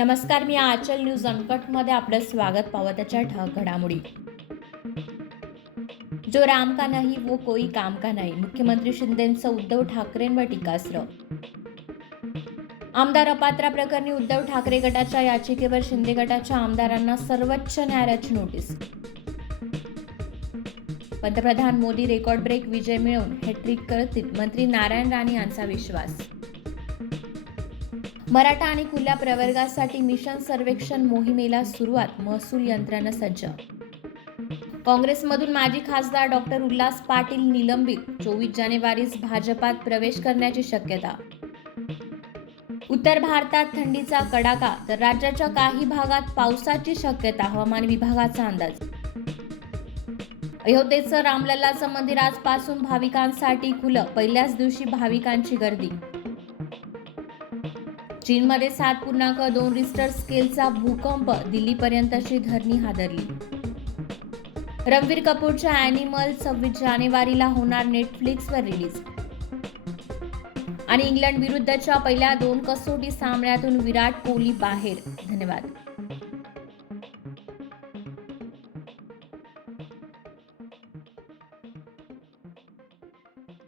नमस्कार, मी आचल न्यूज अनकटमध्ये आपलं स्वागत. पाहूया त्याच्या ठळक घडामोडी. जो राम का नाही वो कोई काम का नाही, मुख्यमंत्री शिंदेंचं उद्धव ठाकरेंवर टीकास्त्र. आमदार अपात्र प्रकरणी उद्धव ठाकरे गटाच्या याचिकेवर शिंदे गटाच्या आमदारांना सर्वोच्च न्यायालयाची नोटीस. पंतप्रधान मोदी रेकॉर्ड ब्रेक विजय मिळवून हॅट्रिक करतील, मंत्री नारायण राणे यांचा विश्वास. मराठा आणि खुल्या प्रवर्गासाठी मिशन सर्वेक्षण मोहिमेला सुरुवात, महसूल यंत्रणा सज्ज. काँग्रेसमधून माजी खासदार डॉक्टर उल्हास पाटील निलंबित, 24 जानेवारीस भाजपात प्रवेश करण्याची शक्यता. उत्तर भारतात थंडीचा कडाका तर राज्याच्या काही भागात पावसाची शक्यता, हवामान विभागाचा अंदाज. अयोध्येचं रामलल्लाचं मंदिर आजपासून भाविकांसाठी खुलं, पहिल्याच दिवशी भाविकांची गर्दी. चीनमध्ये 7.2 रिश्टर स्केलचा भूकंप, दिल्लीपर्यंतची धरणी हादरली. रणबीर कपूरच्या ॲनिमल 26 जानेवारीला होणार नेटफ्लिक्सवर रिलीज. आणि इंग्लंड विरुद्धच्या पहिल्या 2 कसोटी सामन्यातून विराट कोहली बाहेर. धन्यवाद.